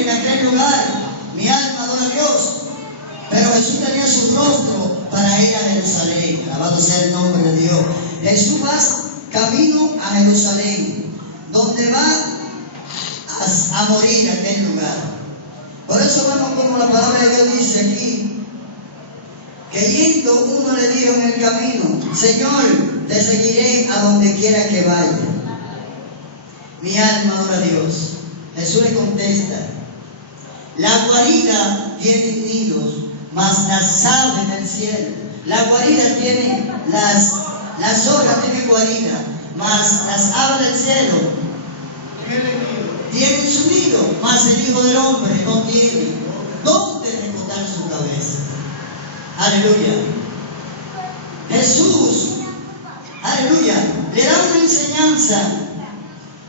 hombre en aquel lugar. Mi alma adora a Dios. Pero Jesús tenía su rostro para ir a Jerusalén. Alabado sea el nombre de Dios. Jesús va camino a Jerusalén, donde va a morir en aquel lugar. Por eso vemos como la palabra de Dios dice aquí, que yendo uno le dijo en el camino: Señor, te seguiré a donde quiera que vaya. Mi alma adora a Dios. Jesús le contesta: la guarida tiene nidos, mas las aves del cielo. La guarida tiene, las hojas tienen guarida, mas las aves del cielo tienen su nido, mas el Hijo del Hombre no tiene dónde recostar su cabeza. Aleluya. Jesús, aleluya, le da una enseñanza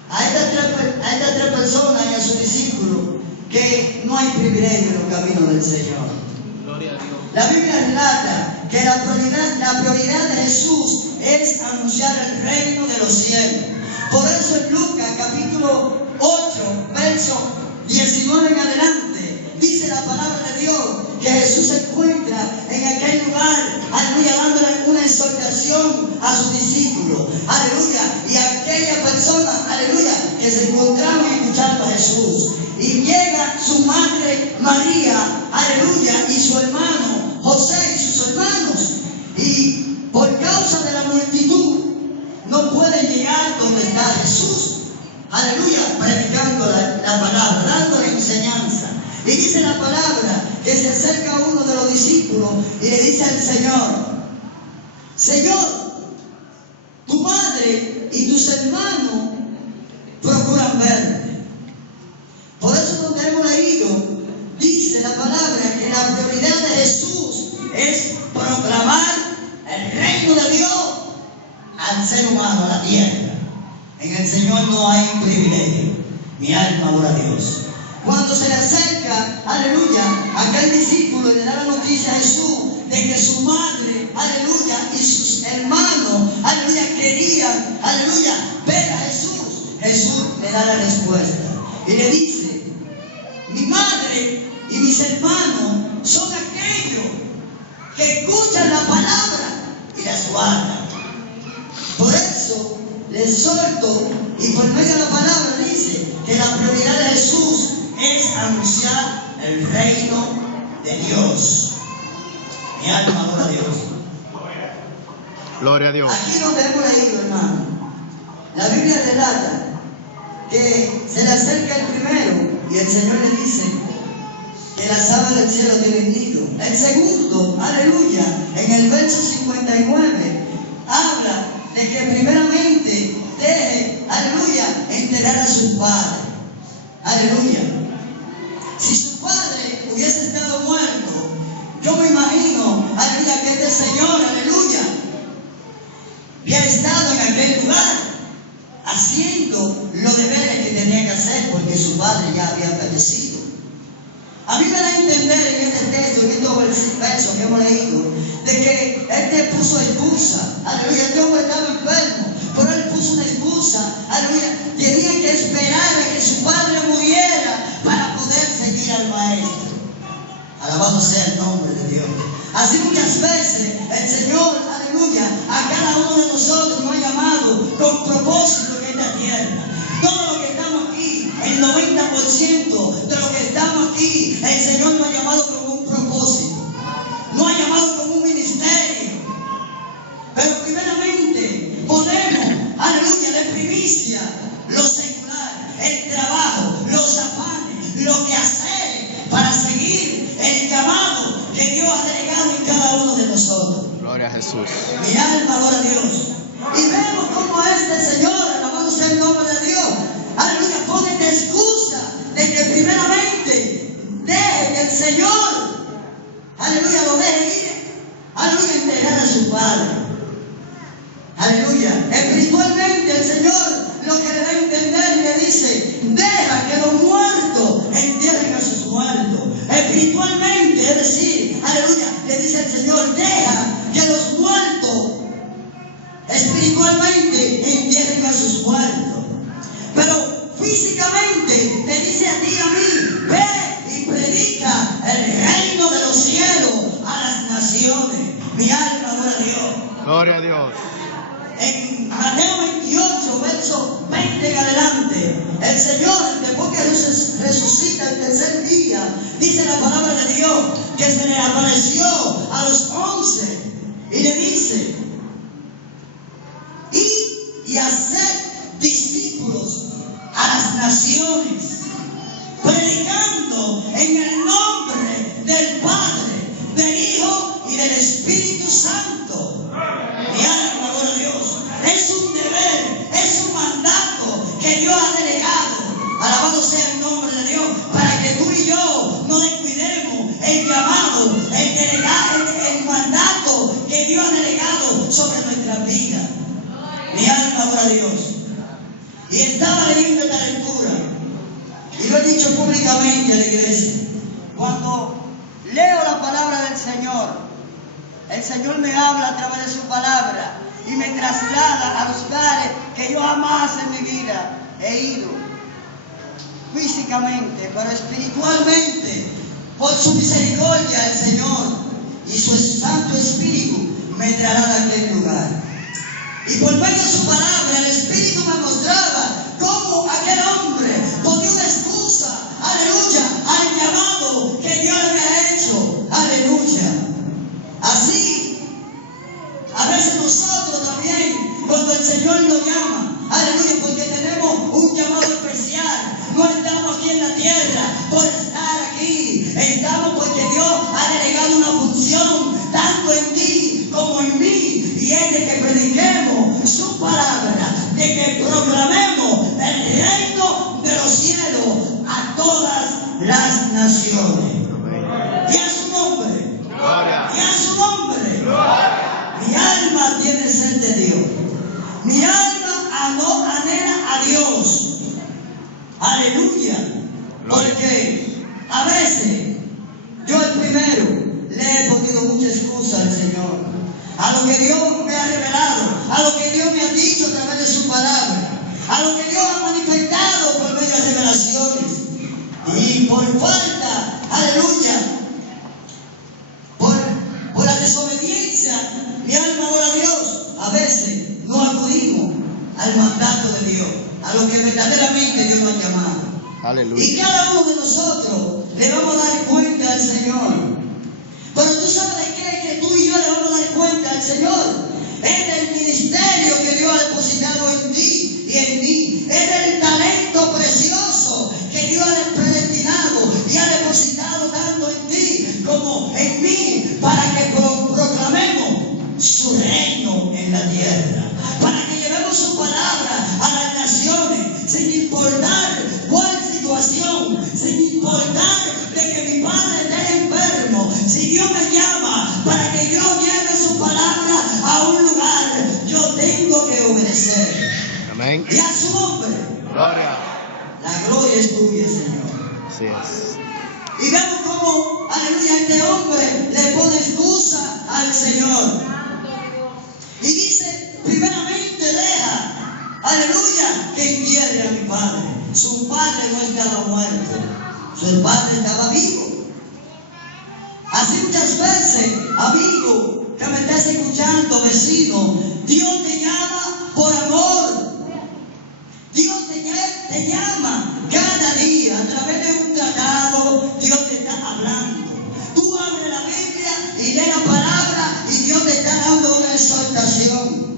a estas tres personas y a sus discípulos, que no hay privilegio en los caminos del Señor. Gloria a Dios. La Biblia relata que la prioridad de Jesús es anunciar el reino de los cielos. Por eso en Lucas capítulo 8, verso 19 en adelante, dice la palabra de Dios que Jesús se encuentra en aquel lugar, aleluya, dándole una exhortación a sus discípulos, aleluya, y a aquella persona, aleluya, que se encontraban escuchando a Jesús. Y llega su madre María, aleluya, y su hermano José y sus hermanos. Y por causa de la multitud no pueden llegar donde está Jesús, aleluya, predicando la palabra, dando la enseñanza. Y dice la palabra que se acerca a uno de los discípulos y le dice al Señor: Señor, tu madre y tus hermanos procuran verme. Por eso donde hemos leído, dice la palabra que la prioridad de Jesús es proclamar el reino de Dios al ser humano, a la tierra. En el Señor no hay privilegio. Mi alma adora a Dios. Cuando se le acerca, aleluya, aquel discípulo y le da la noticia a Jesús de que su madre, aleluya, y sus hermanos, aleluya, querían, aleluya, ver a Jesús, Jesús le da la respuesta y le dice: mi madre y mis hermanos son aquellos que escuchan la palabra y las guardan. Por eso les exhorto, y por medio de la palabra dice que la prioridad de Jesús es anunciar el reino de Dios. Mi alma adora a Dios. Gloria a Dios. Aquí donde hemos leído, hermano, la Biblia relata que se le acerca el primero y el Señor le dice que las aves del cielo tienen nido. El segundo, aleluya, en el verso 59, habla de que primeramente deje, aleluya, enterrar a su padre. Aleluya. Si su padre hubiese estado muerto, yo me imagino, aleluya, que este Señor, aleluya, hubiera estado en aquel lugar haciendo los deberes que tenía que hacer, porque su padre ya había fallecido. A mí me da a entender en este texto, en estos versos que hemos leído, de que él te puso excusa. Aleluya, este hombre estaba enfermo, pero él puso una excusa. Aleluya, tenía que esperar a que su padre muriera para poder seguir al maestro. Alabado sea el nombre de Dios. Así muchas veces el Señor, aleluya, a cada uno de nosotros nos ha llamado con propósito en esta tierra. Todo lo que estamos aquí, el 90% de lo que estamos aquí, el Señor nos ha llamado con un propósito. Nos ha llamado con un ministerio. Pero primeramente ponemos, aleluya, de primicia lo secular, el trabajo, los afanes, lo que hacer para seguir el llamado que Dios ha delegado en cada uno de nosotros. Gloria a Jesús. Mi alma adora a Dios. Y vemos cómo este Señor, alabado sea el nombre de Dios, aleluya, pone de excusa de que primeramente deje que el Señor, aleluya, lo deje ir, aleluya, entregar a su Padre. Aleluya. Espiritualmente el Señor lo que le da a entender y le dice: deja que los muertos entierren a sus muertos. Espiritualmente, es decir, aleluya, le dice el Señor: deja que los muertos espiritualmente entierren a sus muertos. Pero físicamente te dice a ti y a mí: ve día, dice la palabra de Dios, que se le apareció a los 11 y le dice, y hacer discípulos a las naciones, predicando en el nombre del Padre, del Hijo y del Espíritu Santo. Mi alma adora a Dios. Es un deber, es un mandato que Dios ha delegado. Alabado sea el nombre de Dios, para que tú y yo no descuidemos el llamado, el mandato que Dios ha delegado sobre nuestras vidas. Mi alma adora a Dios. Y estaba leyendo esta lectura, y lo he dicho públicamente a la iglesia. Cuando leo la palabra del Señor, el Señor me habla a través de su palabra y me traslada a los lugares que yo jamás en mi vida he ido. Físicamente, pero espiritualmente, por su misericordia, el Señor y su Santo Espíritu me traerán a aquel lugar. Y por medio de su palabra, el Espíritu me mostraba cómo aquel hombre ponía una excusa, aleluya, al llamado que Dios le había hecho, aleluya. Así, a veces nosotros también, cuando el Señor nos llama, aleluya, porque tenemos un llamado especial, no estamos aquí en la tierra por estar aquí, estamos porque Dios ha delegado una función, tanto en ti como en mí, y es de que prediquemos su palabra, de que proclamemos el reino de los cielos a todas las naciones. Y a su nombre, y a su nombre. Mi alma tiene sed de Dios. Mi alma anhela a Dios. Aleluya. Porque a veces yo el primero le he ponido mucha excusa al Señor, a lo que Dios me ha revelado, a lo que Dios me ha dicho a través de su palabra, a lo que Dios ha manifestado por medio de revelaciones. Y por falta, aleluya, por la desobediencia, mi alma adora a Dios, a veces no acudimos al mandato de Dios, a lo que verdaderamente Dios nos ha llamado. Aleluya. Y cada uno de nosotros le vamos a dar cuenta al Señor. Pero tú sabes de qué, que tú y yo le vamos a dar cuenta al Señor. Es del ministerio que Dios ha depositado en ti y en mí. Es del talento precioso que Dios ha predestinado y ha depositado tanto en ti como en mí, para que proclamemos su reino en la tierra, para que llevemos su palabra a las naciones, sin importar cuál situación, sin importar de que mi padre esté enfermo. Si Dios me llama para que yo lleve su palabra a un lugar, yo tengo que obedecer. Amén. Y a su nombre, gloria. La gloria es tuya, Señor. Así es. Y vemos cómo, aleluya, este hombre le pone excusa al Señor. Y dice, primeramente deja, aleluya, que entierre a mi padre. Su padre no estaba muerto, su padre estaba vivo. Así muchas veces, amigo, que me estás escuchando, vecino, Dios te llama por amor. Dios te llama cada día a través de un tratado. Dios te está hablando. Tú abres la Biblia y lees la palabra y Dios te está dando una exhortación.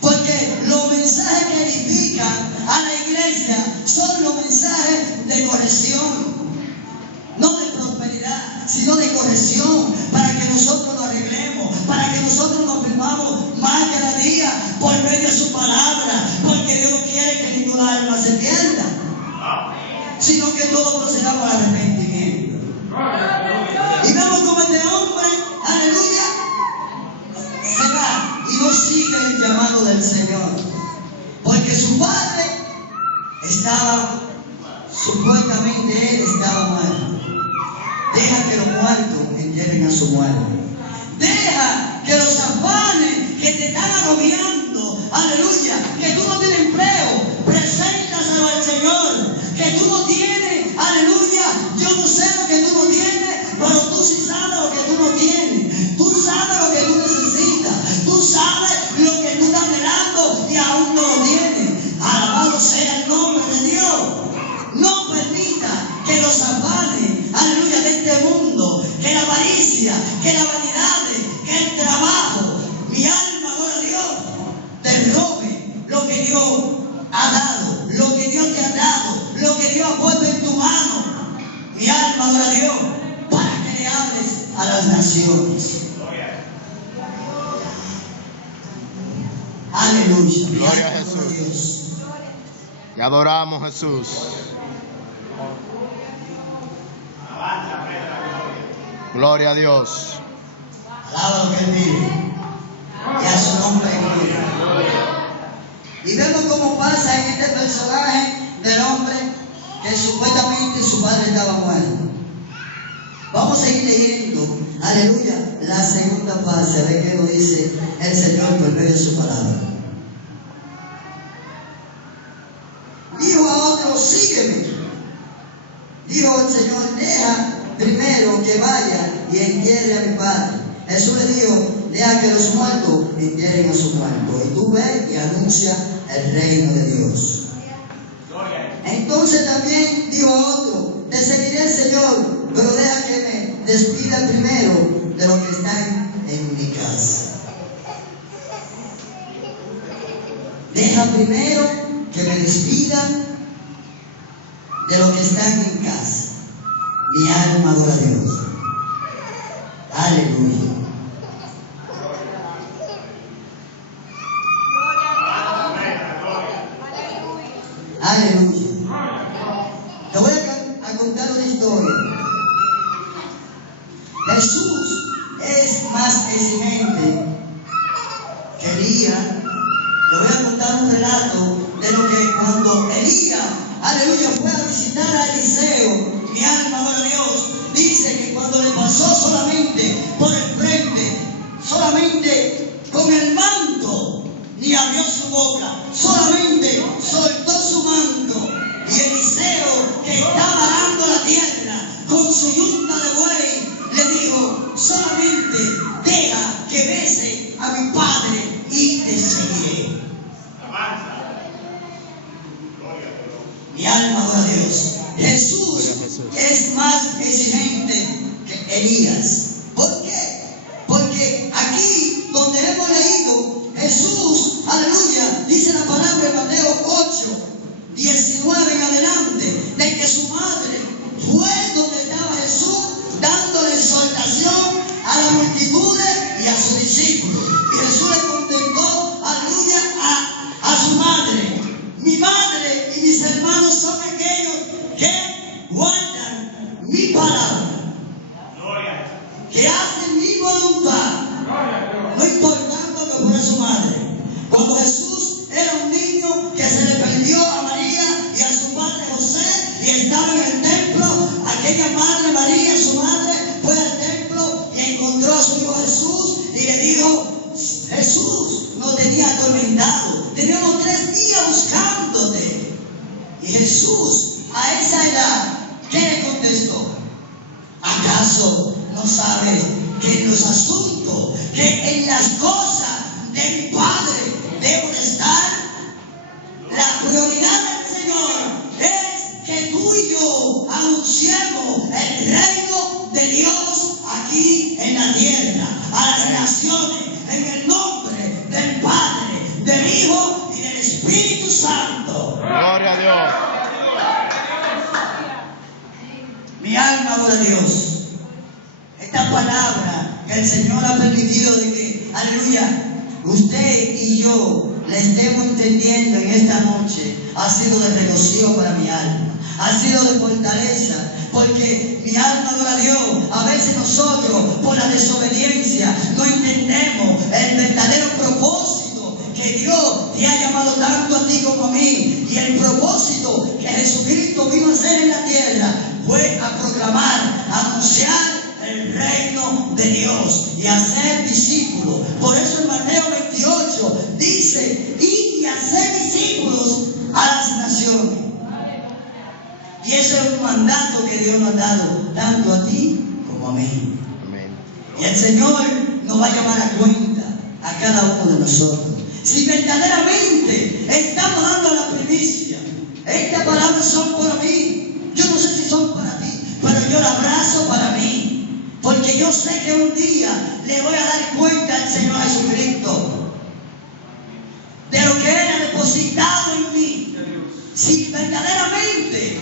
Porque los mensajes que edifican a la iglesia son los mensajes de corrección, no de prosperidad, sino de corrección, para que nosotros nos arreglemos, para que nosotros nos firmamos más cada día por medio de su palabra, porque Dios no quiere que ninguna alma se pierda, sino que todos procedamos al arrepentimiento. Y vemos como este hombre, aleluya, se va y no sigue el llamado del Señor, porque su padre estaba, supuestamente él estaba muerto. Deja que los muertos entierren a su muerto. Deja que los afanes que te están agobiando, aleluya, que tú no tienes empleo, preséntaselo al Señor. Que tú no tienes, aleluya, yo no sé lo que tú no tienes, pero tú sí sabes lo que tú no tienes. Tú sabes lo que tú necesitas. Tú sabes lo que tú estás anhelando y aún no lo tienes. Alabado sea el nombre de Dios. No permita que los dio para que le hables a las naciones. Aleluya. Gloria a Jesús. Te adoramos, Jesús. Gloria a Dios. Alaba lo que Él vive. Y a su nombre gloria. Y vemos cómo pasa en este personaje del hombre que supuestamente su padre estaba muerto. Vamos a seguir leyendo, aleluya, la segunda parte, a ver qué nos dice el Señor por medio de su palabra. Dijo a otro, sígueme. Dijo el Señor, deja primero que vaya y entierre a mi padre. Jesús le dijo, deja que los muertos entierren a su muerto. Y tú ve y anuncia el reino de Dios. Entonces también dijo a otro, te seguiré, Señor, pero deja que me despida primero de los que están en mi casa. Deja primero que me despida de los que están en casa. Mi alma adora a Dios. Aleluya. Aleluya. Te voy a contar una historia. Jesús es más exigente que Elías. Te voy a contar un relato de lo que cuando Elías, aleluya, fue a visitar a Eliseo, mi alma adora a Dios, dice que cuando le pasó solamente por el frente, solamente con el manto, ni abrió su boca, solamente soltó su manto. Y Eliseo, que estaba arando la tierra con su yunta de buey, le dijo, solamente deja que bese a mi padre y te seguiré. Mi alma adora a Dios. Jesús es más exigente que Elías. ¿Por qué? Porque aquí donde hemos leído, Jesús, aleluya, dice la palabra en Mateo 8, 19 en adelante, de que su madre fue donde estaba Jesús dándole exhortación a las multitudes y a sus discípulos. Y Jesús le contestó, aleluya, a su madre. Mi madre y mis hermanos son aquellos que guardan mi palabra, que hacen mi voluntad, no importando que fuera su madre. Cuando Jesús era un niño que se le perdió a María y a su padre José y estaba en el templo, aquella madre María, su madre, fue al templo y encontró a su hijo Jesús y le dijo, Jesús nos tenía atormentado, teníamos 3 días buscándote. Y Jesús, a esa edad, ¿qué le contestó? ¿Acaso no sabes que en los asuntos, que en las cosas de mi Padre debo de estar? La prioridad del Señor es que tú y yo anunciemos el reino de Dios aquí en la tierra, a las naciones, en el nombre del Padre, del Hijo y del Espíritu Santo. Gloria a Dios. Mi alma adora a Dios. Esta palabra que el Señor ha permitido de que, aleluya, usted y yo le estemos entendiendo en esta noche, ha sido de regocijo para mi alma, ha sido de fortaleza, porque mi alma adora a Dios. A veces nosotros, por la desobediencia, no entendemos el verdadero propósito que Dios te ha llamado tanto a ti como a mí. Y el propósito que Jesucristo vino a hacer en la tierra fue a proclamar, a anunciar el reino de Dios y a ser discípulos. Por eso en Mateo 28 dice, id y hacer discípulos a las naciones. Y ese es un mandato que Dios nos ha dado tanto a ti como a mí. Amén. Y el Señor nos va a llamar a cuenta a cada uno de nosotros. Si verdaderamente estamos dando la primicia, estas palabras son para mí. Yo no sé si son para ti, pero yo la abrazo para mí. Porque yo sé que un día le voy a dar cuenta al Señor Jesucristo de lo que Él ha depositado en mí. Si verdaderamente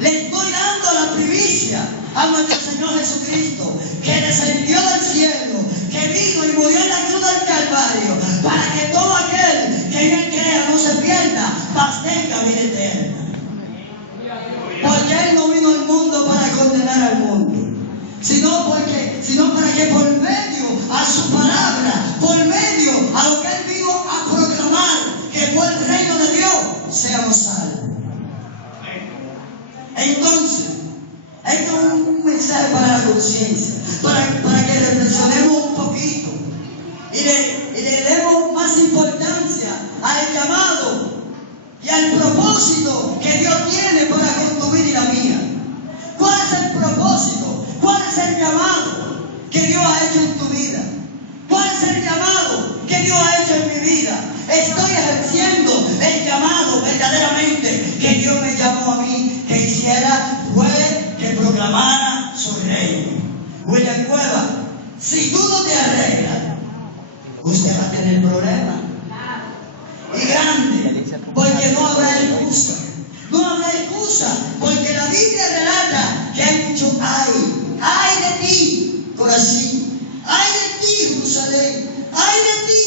Le estoy dando la primicia a nuestro Señor Jesucristo, que descendió del cielo, que vino y murió en la cruz del Calvario, para que todo aquel que en él crea no se pierda, mas tenga vida eterna. Porque Él no vino al mundo para condenar al mundo, sino para que por medio a su palabra, por medio a lo que Él vino a proclamar, que fue el reino de Dios, seamos salvos. Entonces, esto es un mensaje para la conciencia, para que reflexionemos un poquito y le demos más importancia al llamado y al propósito que Dios tiene para con tu vida y la mía. ¿Cuál es el propósito? ¿Cuál es el llamado que Dios ha hecho en tu vida? ¿Cuál es el llamado que Dios ha hecho en mi vida? Estoy ejerciendo el llamado verdaderamente que Dios me llamó a mí que hiciera, fue que proclamara su reino. William Cueva, si tú no te arreglas, usted va a tener problemas. Y grande, porque no habrá excusa. No habrá excusa, porque la Biblia relata que hay mucho ay de ti, Corazín, ay de ti, Jerusalén, ay de ti,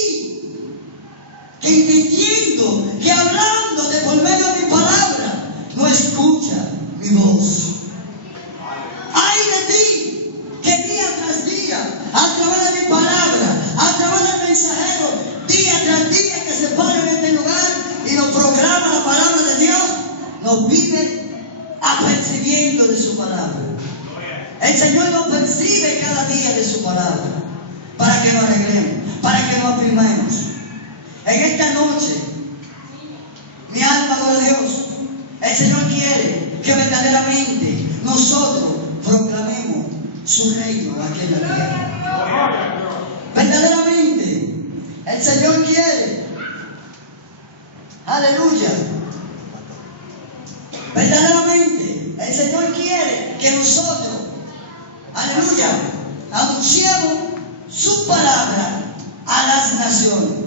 que entendiendo que hablando de por medio de mi palabra, no escucha mi voz. Ay de ti, que día tras día, a través de mi palabra, a través del mensajero, día tras día que se pone en este lugar y nos programa la palabra de Dios, nos vive apercibiendo de su palabra. El Señor nos percibe cada día de su palabra, para que nos arreglemos, para que nos afirmemos. En esta noche, mi alma adora a Dios. El Señor quiere que verdaderamente nosotros proclamemos su reino aquí en la tierra. Verdaderamente, el Señor quiere, aleluya, verdaderamente, el Señor quiere que nosotros, aleluya, anunciemos su palabra a las naciones.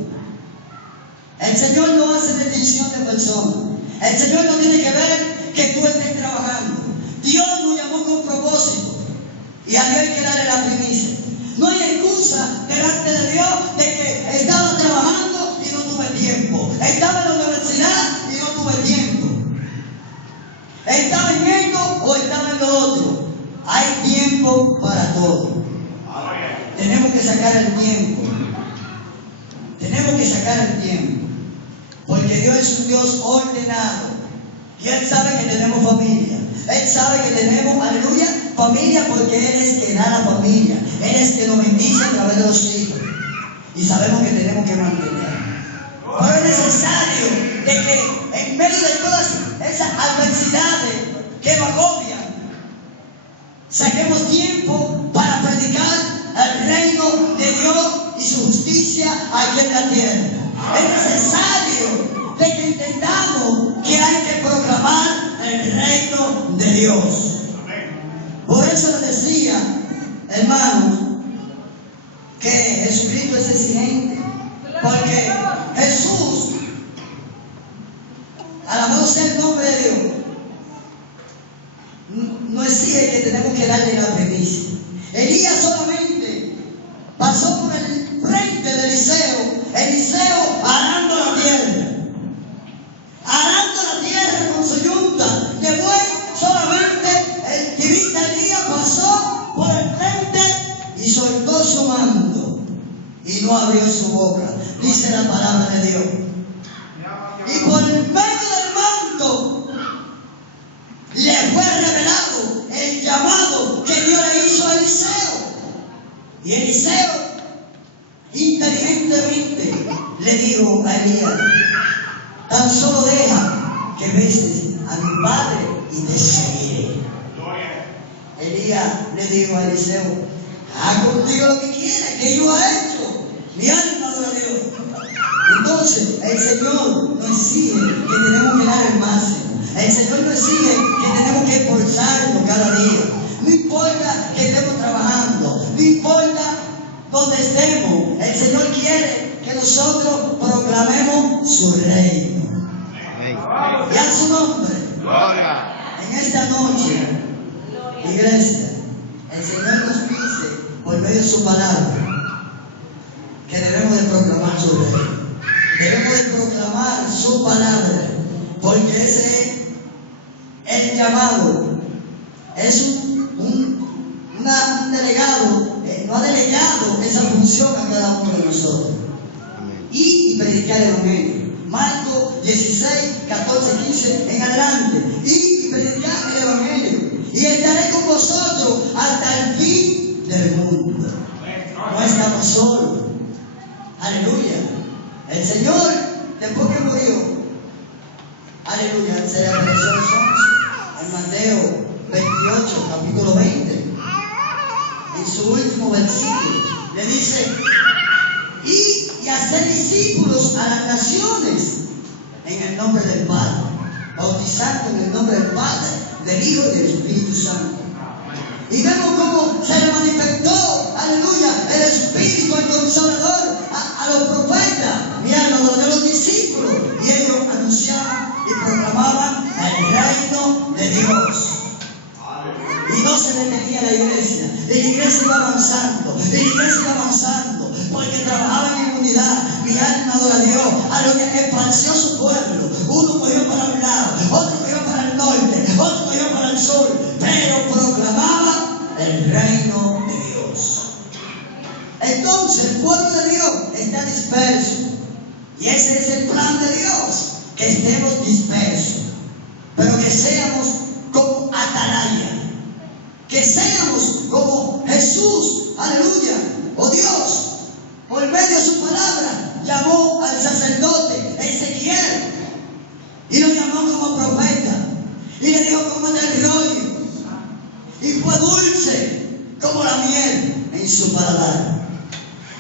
El Señor no hace distinción de personas. El Señor no tiene que ver que tú estés trabajando. Dios nos llamó con propósito y a Dios hay que darle la primicia. No hay excusa delante de Dios de que estaba trabajando y no tuve tiempo. Estaba en la universidad y no tuve tiempo. Estaba en esto o estaba en lo otro. Hay tiempo para todo. Tenemos que sacar el tiempo. Tenemos que sacar el tiempo. Porque Dios es un Dios ordenado. Y Él sabe que tenemos familia. Él sabe que tenemos, aleluya, familia, porque Él es que da la familia. Él es que nos bendice a través de los hijos. Y sabemos que tenemos que mantener. Pero es necesario de que en medio de todas esas adversidades que nos agobian, saquemos tiempo para predicar el reino de Dios y su justicia aquí en la tierra. Es necesario de que entendamos que hay que proclamar el reino de Dios. Por eso le decía, hermanos, que Jesucristo es exigente. Porque Jesús, alabado sea el nombre de Dios, no exige que tenemos que darle la primicia. Elías solamente pasó por el frente de Eliseo arando la tierra con su yunta de buey. Solamente el divita Elías pasó por el frente y soltó su manto y no abrió su boca, dice la palabra de Dios. Y por el medio del manto le fue revelado el llamado que Dios le hizo a Eliseo. Y Eliseo inteligentemente le dijo a Elías: tan solo deja que beses a mi padre y te seguiré. Elías le dijo a Eliseo: haz contigo lo que quieras, que yo he hecho. Mi alma adora a Dios. Entonces, el Señor nos exige que tenemos que dar el máximo. El Señor nos exige que tenemos que esforzarnos cada día. No importa que estemos trabajando, no importa donde estemos, el Señor quiere que nosotros proclamemos su reino. Y a su nombre. En esta noche, iglesia, el Señor nos dice por medio de su palabra que debemos de proclamar su reino. Debemos de proclamar su palabra, porque ese es el llamado. Es un delegado, no ha delegado esa función a cada uno de nosotros. Y predicar el evangelio. Marcos 16, 14, 15 en adelante. Y predicar el evangelio. Y estaré con vosotros hasta el fin del mundo. No estamos solos. Aleluya. El Señor, después que murió, aleluya, se le apareció a los 11 en Mateo 28, capítulo 20. En su último versículo le dice: y hacer discípulos a las naciones en el nombre del Padre, bautizando en el nombre del Padre, del Hijo y del Espíritu Santo. Y vemos cómo se le manifestó, aleluya, el Espíritu, el Consolador, a los profetas, mirando de los discípulos, y ellos anunciaban y proclamaban el reino de Dios. Y no se detenía la iglesia iba avanzando, porque trabajaban en unidad. Mi alma adora a Dios, a lo que esparció su pueblo. Uno cogió para un lado, otro cogió para el norte, otro cogió para el sur, pero proclamaba el reino de Dios. Entonces el pueblo de Dios está disperso, y ese es el plan de Dios, que estemos dispersos, pero que seamos como atalaya, que seamos como Jesús, aleluya, o Dios, por medio de su palabra, llamó al sacerdote Ezequiel y lo llamó como profeta y le dijo: como del rollo, y fue dulce como la miel en su paladar,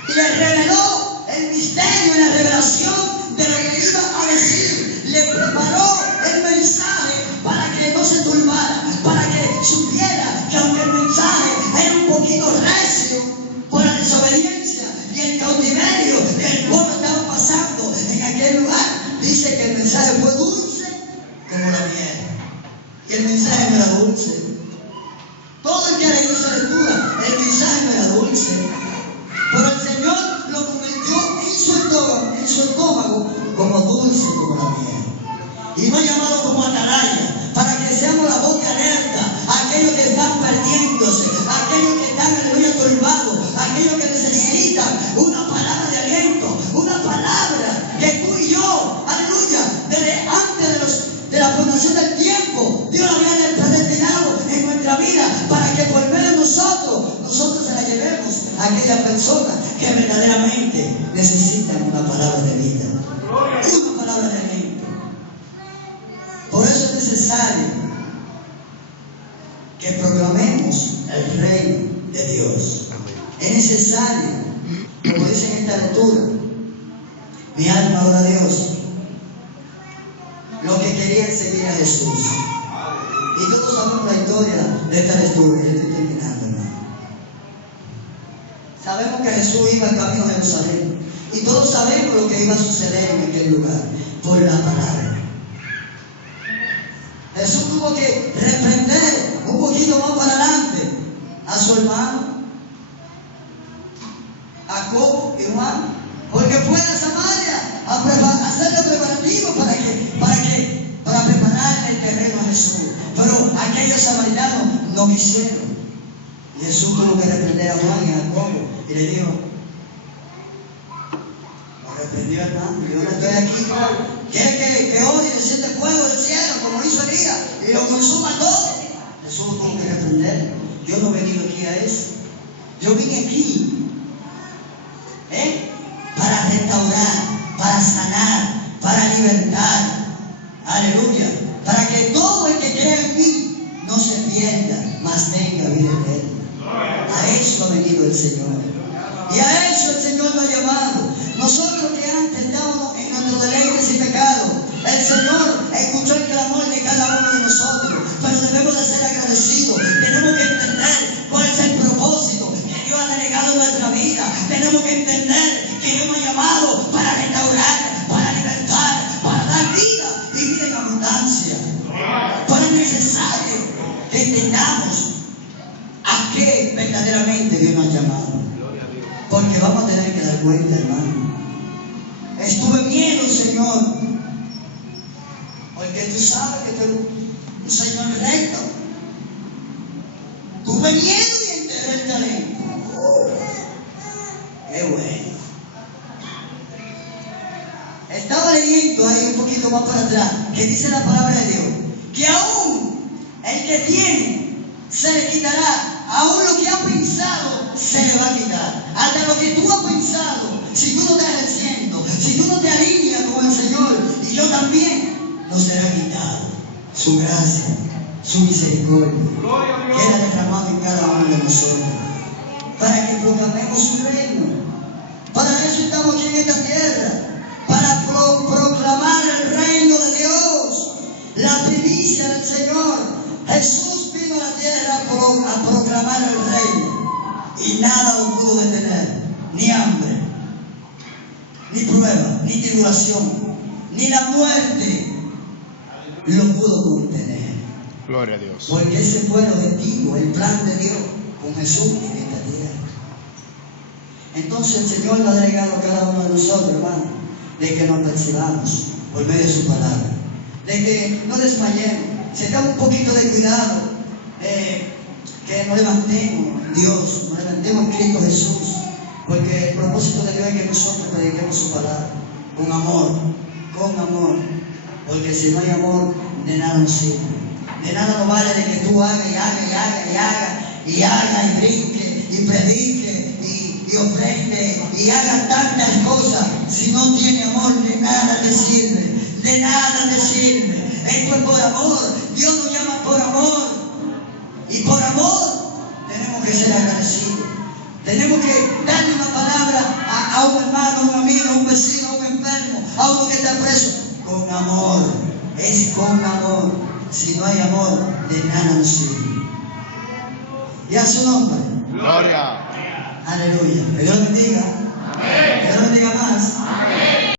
y le reveló el misterio y la revelación de lo que iba a decir. Le preparó el mensaje para que no se turbara, para que supiera que aunque el mensaje era un poquito recio por la desobediencia y el cautiverio que el pueblo estaba pasando en aquel lugar, dice que el mensaje fue dulce como la miel. Y el mensaje no era dulce. Todo el que ha leído esa lectura, el mensaje no era dulce, pero el Señor lo convirtió en su estómago como dulce como la miel. Y no llamado como atalaya, para que seamos la voz de alerta a aquellos que están perdiéndose, a aquellos que están, aleluya, turbados, a aquellos que necesitan una palabra de aliento, una palabra que tú y yo, aleluya, desde antes de la fundación del tiempo, Dios la había predestinado en nuestra vida, para que por medio de nosotros se la llevemos a aquellas personas que verdaderamente necesitan una palabra de vida, una palabra de aliento. Por eso es necesario que proclamemos el reino de Dios. Es necesario, como dice en esta lectura, mi alma adora a Dios, los que querían seguir a Jesús. Y todos sabemos la historia de esta lectura. Yo estoy terminando, hermano. Sabemos que Jesús iba camino a Jerusalén, y todos sabemos lo que iba a suceder en aquel lugar por la palabra. Jesús tuvo que reprender un poquito más para adelante a su hermano Jacobo y Juan, porque fue a Samaria a hacer los preparativos para preparar el terreno a Jesús. Pero aquellos samaritanos no quisieron. Y Jesús tuvo que reprender a Juan y a Jacobo y le dijo: lo reprendió, hermano, yo no estoy aquí, quiere que odie, desciende fuego del cielo como hizo Elías y lo consuma todo. Jesús tuvo que reprender. Yo no he venido aquí a eso. Yo vine aquí para restaurar, para sanar, para libertar, aleluya, para que todo el que crea en mí no se pierda, mas tenga vida eterna. A eso ha venido el Señor, y a eso el Señor nos ha llamado. Nosotros que antes estábamos en nuestros deleites y pecados, el Señor escuchó el clamor de cada uno de nosotros, pero debemos de ser agradecidos. Tenemos que entender cuál es el propósito que Dios ha delegado en nuestra vida. Tenemos que entender que Dios nos ha llamado para restaurar, para libertar, para dar vida y vida en abundancia. Pero es necesario veamos a qué verdaderamente Dios nos ha llamado. Porque vamos a tener que dar cuenta, hermano. Tuve miedo, Señor, porque tú sabes que tú eres un Señor recto. Tuve miedo y enterré el talento. Qué bueno. Estaba leyendo ahí un poquito más para atrás, que dice la palabra de Dios, que aún el que tiene se le quitará, aún lo que ha pensado se le va a quitar. Hasta lo que tú has pensado, si tú no te ejerciendo, si tú no te alineas con el Señor, y yo también, nos será quitado. Su gracia, su misericordia, queda derramado en cada uno de nosotros, para que proclamemos su reino. Para eso estamos aquí en esta tierra, para proclamar el reino de Dios, la primicia del Señor. Jesús vino a la tierra a proclamar el reino, y nada lo pudo detener, ni hambre, ni prueba, ni tribulación, ni la muerte lo pudo contener. Gloria a Dios. Porque ese fue el objetivo, el plan de Dios con Jesús en esta tierra. Entonces el Señor nos ha delegado a cada uno de nosotros, hermano, de que nos percibamos por medio de su palabra, de que no desmayemos, tengamos un poquito de cuidado, que nos levantemos en Dios, nos levantemos en Cristo Jesús, porque el propósito de Dios es que nosotros prediquemos su palabra con amor, porque si no hay amor, de nada nos sirve. De nada nos vale de que tú hagas y brinque y predique y ofrende y haga tantas cosas. Si no tiene amor, de nada te sirve. De nada te sirve. Esto es por amor. Dios nos llama por amor. Y por amor tenemos que ser agradecidos. Tenemos que darle una palabra a un hermano, a un amigo, a un vecino, a un enfermo, a uno que está preso. Con amor. Es con amor. Si no hay amor, de nada nos sirve. Y hace unos